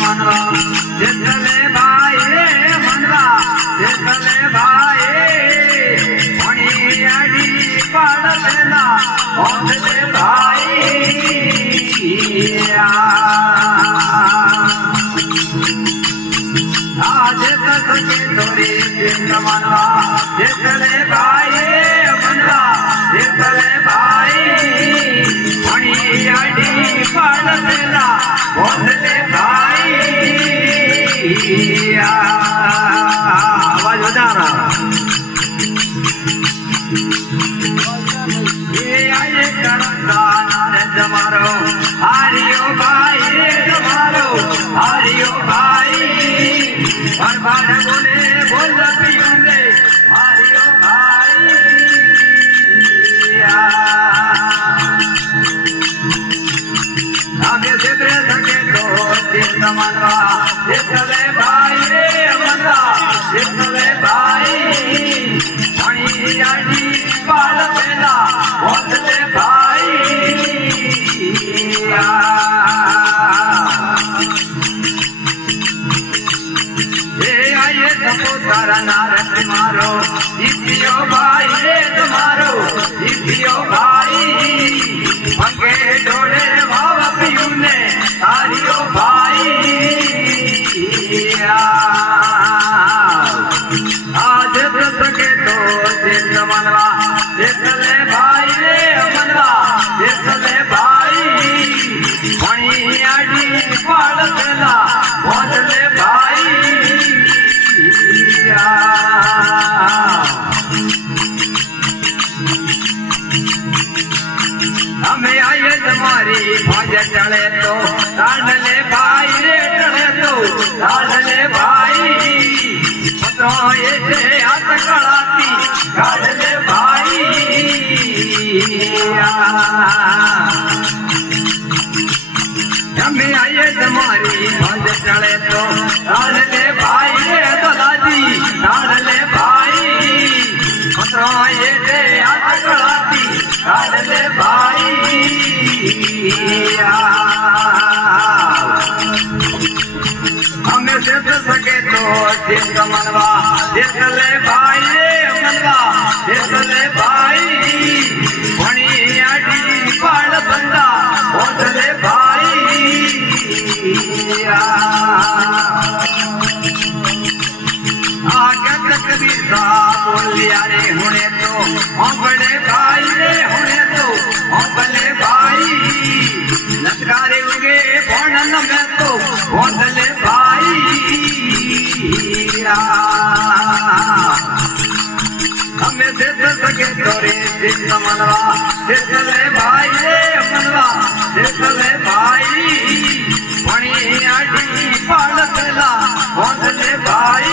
मनवा जितले भाई मनवा जितले भाई मणि अड़ी पड़ला ओतले भाई आज तक के तोरे जित मनवा जितले भाई मनवा जितले भाई मणि अड़ी पड़ला ओतले भाई आवाज बजा रहा ये आए करता जमारो हरियो भाई जमारो हरियो भाई बार बोले बोल पियूंगे हरियो भाई हमें सिद्धे सके तो सिद्ध मनवा सिद्धले भाई रे मनवा सिद्धले भाई मणि अड़ी पाल पेला बोलते भाई ये आए सपुत्र नारद मारो इतियो भाई रे तुम्हारो इतियो भाई मंगे डोले भाव पियूने तारियो भाई आज सके तो सिद्ध मनवा सिद्धले भाई रे मनवा सिद्धले भाई मणि अड़ी पाल पेला बोलते भाई हमें आए तुम्हारी भज चले तो डाले भाई रे चले तो डाले भाई तो ऐसे हाथ कड़ाती डाले भाई हमें आए तुम्हारी भज चले तो डाले भाई रे दादाजी डाले भाई तो ऐसे हाथ कड़ाती डाले भाई हमें सिद्ध सके तो सिद्ध मनवा सिद्धले भाई मनवा सिद्धले भाई मणि अड़ी पाल बंदा बोलते भाई आगे तक भी सा बोलिया रे होने तो हम बड़े भाई रे होने तो हम बड़े भाई लश्कारे उगे बोनन में तो बोलते भाई हमें सिद्ध सके तोरे सिद्ध मनवा सिद्धले भाई रे मनवा सिद्धले भाई मणि अड़ी पाल पेला बोलते भाई